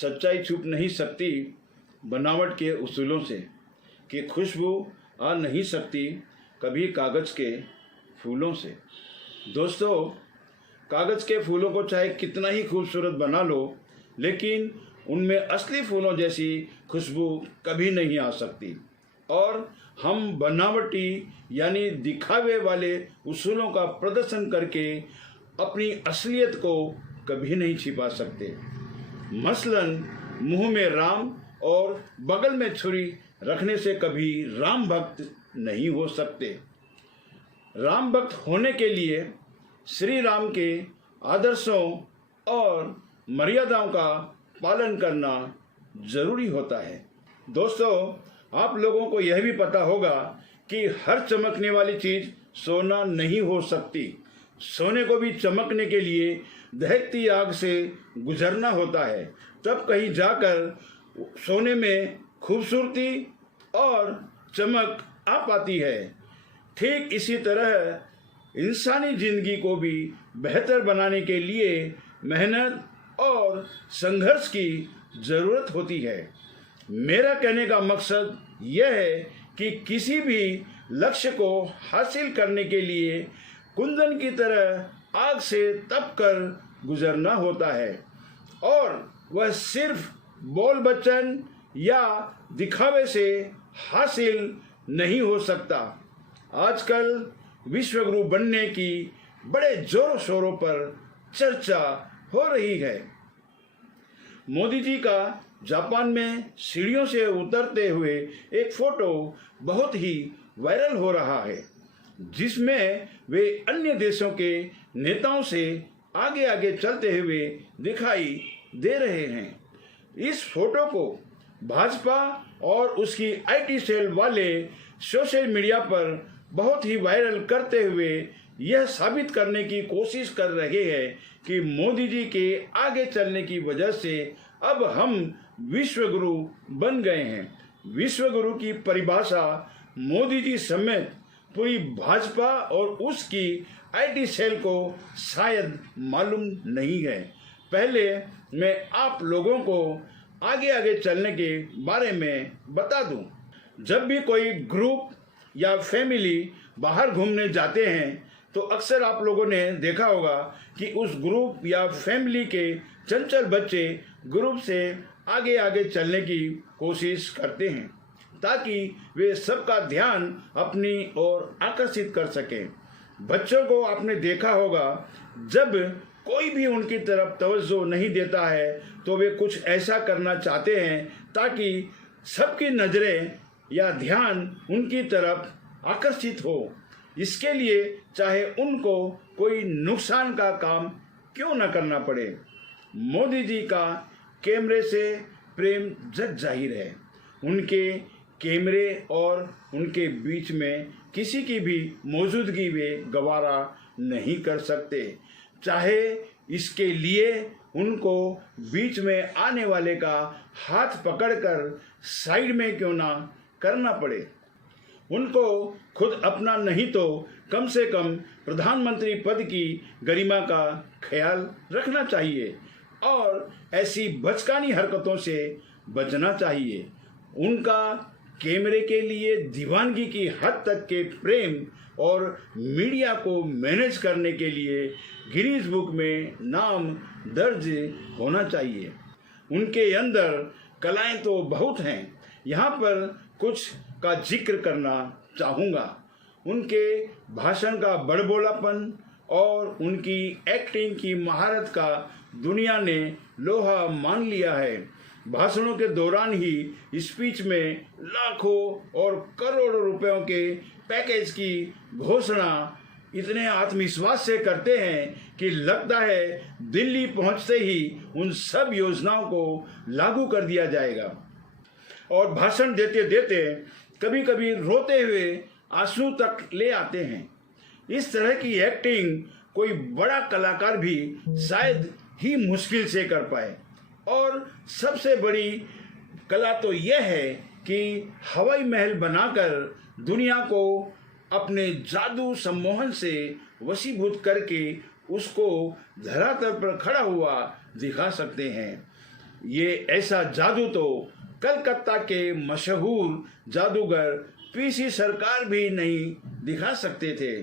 सच्चाई छुप नहीं सकती बनावट के उसूलों से, कि खुशबू आ नहीं सकती कभी कागज़ के फूलों से। दोस्तों, कागज़ के फूलों को चाहे कितना ही खूबसूरत बना लो, लेकिन उनमें असली फूलों जैसी खुशबू कभी नहीं आ सकती। और हम बनावटी यानी दिखावे वाले उसूलों का प्रदर्शन करके अपनी असलियत को कभी नहीं छिपा सकते। मसलन मुंह में राम और बगल में छुरी रखने से कभी राम भक्त नहीं हो सकते। राम भक्त होने के लिए श्री राम के आदर्शों और मर्यादाओं का पालन करना जरूरी होता है। दोस्तों, आप लोगों को यह भी पता होगा कि हर चमकने वाली चीज़ सोना नहीं हो सकती। सोने को भी चमकने के लिए दहकती आग से गुजरना होता है, तब कहीं जाकर सोने में खूबसूरती और चमक आ पाती है। ठीक इसी तरह इंसानी जिंदगी को भी बेहतर बनाने के लिए मेहनत और संघर्ष की ज़रूरत होती है। मेरा कहने का मकसद यह है कि किसी भी लक्ष्य को हासिल करने के लिए कुंदन की तरह आग से तप कर गुजरना होता है, और वह सिर्फ बोल बच्चन या दिखावे से हासिल नहीं हो सकता। आजकल विश्वगुरु बनने की बड़े जोरों शोरों पर चर्चा हो रही है। मोदी जी का जापान में सीढ़ियों से उतरते हुए एक फोटो बहुत ही वायरल हो रहा है, जिसमें वे अन्य देशों के नेताओं से आगे आगे चलते हुए दिखाई दे रहे हैं। इस फोटो को भाजपा और उसकी आईटी सेल वाले सोशल मीडिया पर बहुत ही वायरल करते हुए यह साबित करने की कोशिश कर रहे हैं कि मोदी जी के आगे चलने की वजह से अब हम विश्वगुरु बन गए हैं। विश्वगुरु की परिभाषा मोदी जी समेत पूरी भाजपा और उसकी आईटी सेल को शायद मालूम नहीं है। पहले मैं आप लोगों को आगे आगे चलने के बारे में बता दूं। जब भी कोई ग्रुप या फैमिली बाहर घूमने जाते हैं तो अक्सर आप लोगों ने देखा होगा कि उस ग्रुप या फैमिली के चंचल बच्चे ग्रुप से आगे आगे चलने की कोशिश करते हैं, ताकि वे सबका ध्यान अपनी ओर आकर्षित कर सकें। बच्चों को आपने देखा होगा, जब कोई भी उनकी तरफ तवज्जो नहीं देता है तो वे कुछ ऐसा करना चाहते हैं ताकि सबकी नज़रें या ध्यान उनकी तरफ आकर्षित हो। इसके लिए चाहे उनको कोई नुकसान का काम क्यों न करना पड़े। मोदी जी का कैमरे से प्रेम जग जाहिर है। उनके कैमरे और उनके बीच में किसी की भी मौजूदगी वे गवारा नहीं कर सकते, चाहे इसके लिए उनको बीच में आने वाले का हाथ पकड़कर साइड में क्यों ना करना पड़े। उनको खुद अपना नहीं तो कम से कम प्रधानमंत्री पद की गरिमा का ख्याल रखना चाहिए और ऐसी बचकानी हरकतों से बचना चाहिए। उनका कैमरे के लिए दीवानगी की हद तक के प्रेम और मीडिया को मैनेज करने के लिए गिनीज बुक में नाम दर्ज होना चाहिए। उनके अंदर कलाएं तो बहुत हैं, यहाँ पर कुछ का जिक्र करना चाहूँगा। उनके भाषण का बड़बोलापन और उनकी एक्टिंग की महारत का दुनिया ने लोहा मान लिया है। भाषणों के दौरान ही स्पीच में लाखों और करोड़ों रुपयों के पैकेज की घोषणा इतने आत्मविश्वास से करते हैं कि लगता है दिल्ली पहुंचते ही उन सब योजनाओं को लागू कर दिया जाएगा। और भाषण देते देते कभी कभी रोते हुए आंसू तक ले आते हैं। इस तरह की एक्टिंग कोई बड़ा कलाकार भी शायद ही मुश्किल से कर पाए। और सबसे बड़ी कला तो यह है कि हवाई महल बनाकर दुनिया को अपने जादू सम्मोहन से वशीभूत करके उसको धरातल पर खड़ा हुआ दिखा सकते हैं। ये ऐसा जादू तो कलकत्ता के मशहूर जादूगर पीसी सरकार भी नहीं दिखा सकते थे।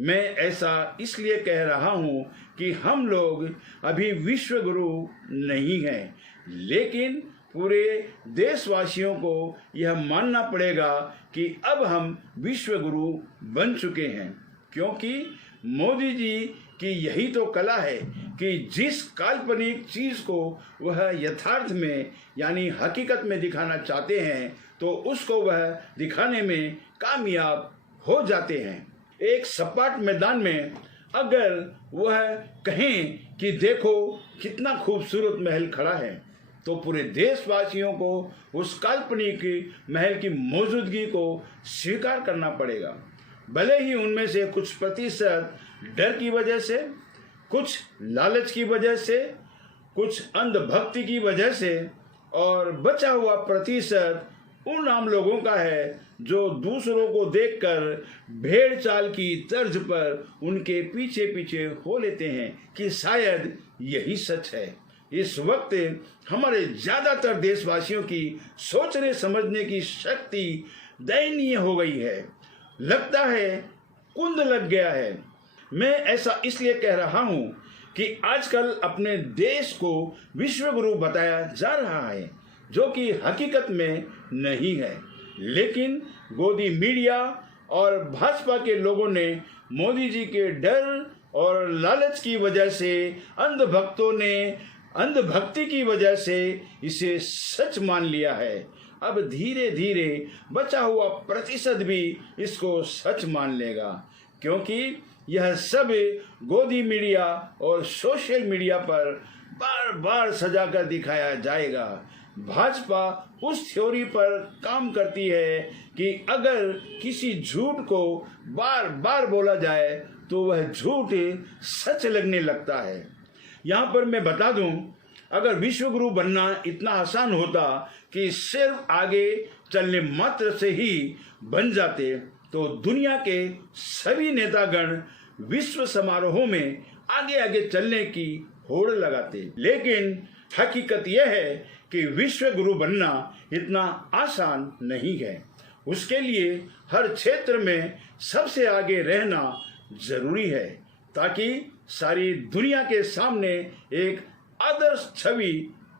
मैं ऐसा इसलिए कह रहा हूँ कि हम लोग अभी विश्व गुरु नहीं हैं, लेकिन पूरे देशवासियों को यह मानना पड़ेगा कि अब हम विश्व गुरु बन चुके हैं, क्योंकि मोदी जी की यही तो कला है कि जिस काल्पनिक चीज़ को वह यथार्थ में यानी हकीकत में दिखाना चाहते हैं तो उसको वह दिखाने में कामयाब हो जाते हैं। एक सपाट मैदान में अगर वह कहें कि देखो कितना खूबसूरत महल खड़ा है, तो पूरे देशवासियों को उस काल्पनिक महल की मौजूदगी को स्वीकार करना पड़ेगा। भले ही उनमें से कुछ प्रतिशत डर की वजह से, कुछ लालच की वजह से, कुछ अंधभक्ति की वजह से, और बचा हुआ प्रतिशत उन आम लोगों का है जो दूसरों को देखकर भेड़ चाल की तर्ज पर उनके पीछे पीछे हो लेते हैं कि शायद यही सच है। इस वक्त हमारे ज़्यादातर देशवासियों की सोचने समझने की शक्ति दयनीय हो गई है। लगता है कुंद लग गया है। मैं ऐसा इसलिए कह रहा हूँ कि आजकल अपने देश को विश्व गुरु बताया जा रहा है, जो कि हकीकत में नहीं है। लेकिन गोदी मीडिया और भाजपा के लोगों ने मोदी जी के डर और लालच की वजह से, अंधभक्तों ने अंधभक्ति की वजह से इसे सच मान लिया है। अब धीरे धीरे बचा हुआ प्रतिशत भी इसको सच मान लेगा, क्योंकि यह सब गोदी मीडिया और सोशल मीडिया पर बार बार सजा कर दिखाया जाएगा। भाजपा उस थ्योरी पर काम करती है कि अगर किसी झूठ को बार बार बोला जाए तो वह झूठ सच लगने लगता है। यहाँ पर मैं बता दूं, अगर विश्व गुरु बनना इतना आसान होता कि सिर्फ आगे चलने मात्र से ही बन जाते, तो दुनिया के सभी नेतागण विश्व समारोहों में आगे आगे चलने की होड़ लगाते। लेकिन हकीकत यह है कि विश्व गुरु बनना इतना आसान नहीं है। उसके लिए हर क्षेत्र में सबसे आगे रहना जरूरी है, ताकि सारी दुनिया के सामने एक आदर्श छवि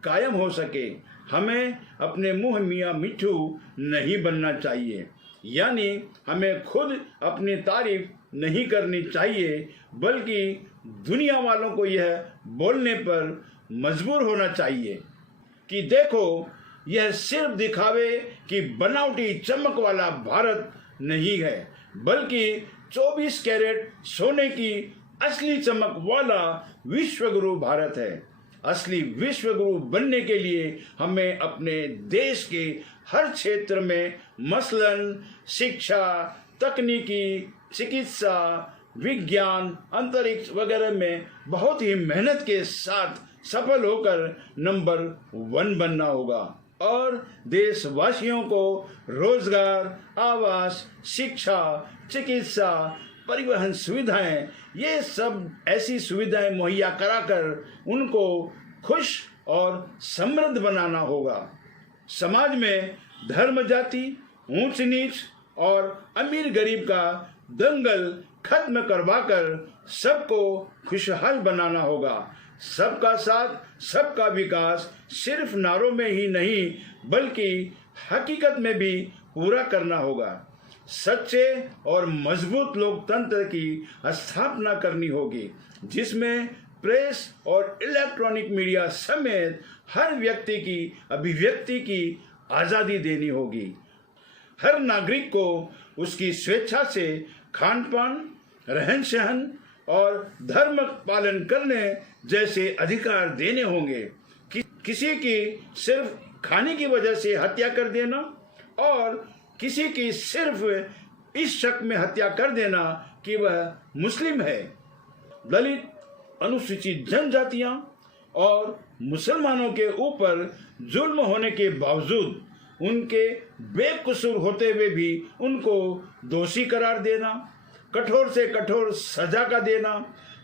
कायम हो सके। हमें अपने मुंह मियाँ मिट्ठू नहीं बनना चाहिए, यानी हमें खुद अपनी तारीफ नहीं करनी चाहिए, बल्कि दुनिया वालों को यह बोलने पर मजबूर होना चाहिए कि देखो, यह सिर्फ दिखावे की बनावटी चमक वाला भारत नहीं है, बल्कि 24 कैरेट सोने की असली चमक वाला विश्वगुरु भारत है। असली विश्वगुरु बनने के लिए हमें अपने देश के हर क्षेत्र में, मसलन शिक्षा, तकनीकी, चिकित्सा, विज्ञान, अंतरिक्ष वगैरह में बहुत ही मेहनत के साथ सफल होकर नंबर 1 बनना होगा। और देशवासियों को रोजगार, आवास, शिक्षा, चिकित्सा, परिवहन सुविधाएं, ये सब ऐसी सुविधाएं मुहैया कराकर उनको खुश और समृद्ध बनाना होगा। समाज में धर्म, जाति, ऊंच नीच और अमीर गरीब का दंगल खत्म करवाकर सबको खुशहाल बनाना होगा। सबका साथ, सबका विकास सिर्फ नारों में ही नहीं, बल्कि हकीकत में भी पूरा करना होगा। सच्चे और मजबूत लोकतंत्र की स्थापना करनी होगी, जिसमें प्रेस और इलेक्ट्रॉनिक मीडिया समेत हर व्यक्ति की अभिव्यक्ति की आज़ादी देनी होगी। हर नागरिक को उसकी स्वेच्छा से खान पान, रहन सहन और धर्म पालन करने जैसे अधिकार देने होंगे। किसी की सिर्फ खाने की वजह से हत्या कर देना और किसी की सिर्फ इस शक में हत्या कर देना कि वह मुस्लिम है, दलित, अनुसूचित जनजातियां और मुसलमानों के ऊपर जुल्म होने के बावजूद उनके बेकसूर होते हुए भी उनको दोषी करार देना, कठोर से कठोर सजा का देना,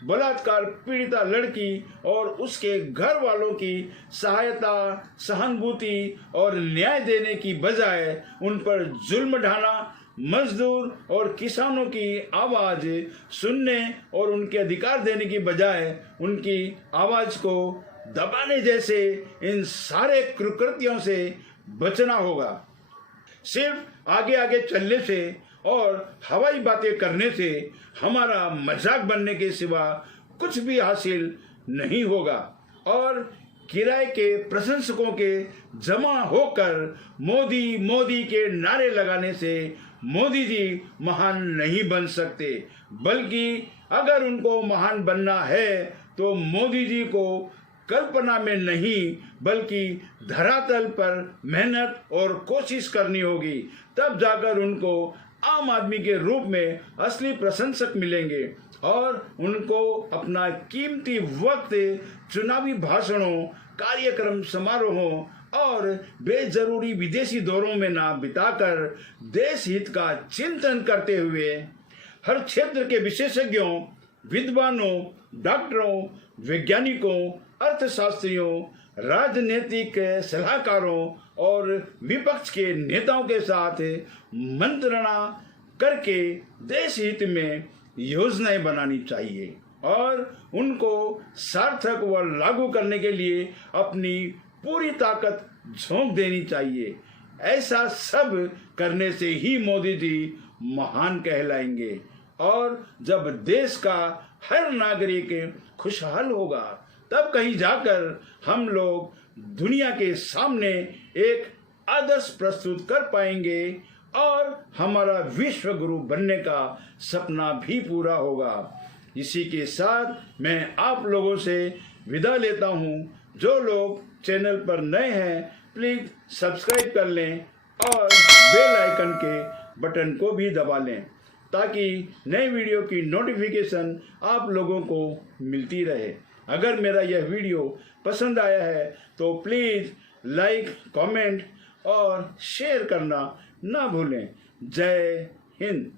बलात्कार पीड़िता लड़की और उसके घर वालों की सहायता, सहानुभूति और न्याय देने की बजाय उन पर जुल्म ढाना, मजदूर और किसानों की आवाज सुनने और उनके अधिकार देने की बजाय उनकी आवाज को दबाने जैसे इन सारे कुकृत्यों से बचना होगा। सिर्फ आगे आगे चलने से और हवाई बातें करने से हमारा मजाक बनने के सिवा कुछ भी हासिल नहीं होगा और किराए के प्रशंसकों के जमा होकर मोदी मोदी के नारे लगाने से मोदी जी महान नहीं बन सकते, बल्कि अगर उनको महान बनना है तो मोदी जी को कल्पना में नहीं बल्कि धरातल पर मेहनत और कोशिश करनी होगी। तब जाकर उनको आम आदमी के रूप में असली प्रशंसक मिलेंगे और उनको अपना कीमती वक्त चुनावी भाषणों, कार्यक्रम समारोहों और बेजरूरी विदेशी दौरों में ना बिताकर देश हित का चिंतन करते हुए हर क्षेत्र के विशेषज्ञों, विद्वानों, डॉक्टरों, वैज्ञानिकों, अर्थशास्त्रियों, राजनीतिक सलाहकारों और विपक्ष के नेताओं के साथ मंत्रणा करके देश हित में योजनाएं बनानी चाहिए और उनको सार्थक व लागू करने के लिए अपनी पूरी ताकत झोंक देनी चाहिए। ऐसा सब करने से ही मोदी जी महान कहलाएंगे और जब देश का हर नागरिक खुशहाल होगा तब कहीं जाकर हम लोग दुनिया के सामने एक आदर्श प्रस्तुत कर पाएंगे और हमारा विश्व गुरु बनने का सपना भी पूरा होगा। इसी के साथ मैं आप लोगों से विदा लेता हूँ। जो लोग चैनल पर नए हैं प्लीज सब्सक्राइब कर लें और बेल आइकन के बटन को भी दबा लें ताकि नए वीडियो की नोटिफिकेशन आप लोगों को मिलती रहे। अगर मेरा यह वीडियो पसंद आया है तो प्लीज़ लाइक, कमेंट और शेयर करना ना भूलें। जय हिंद।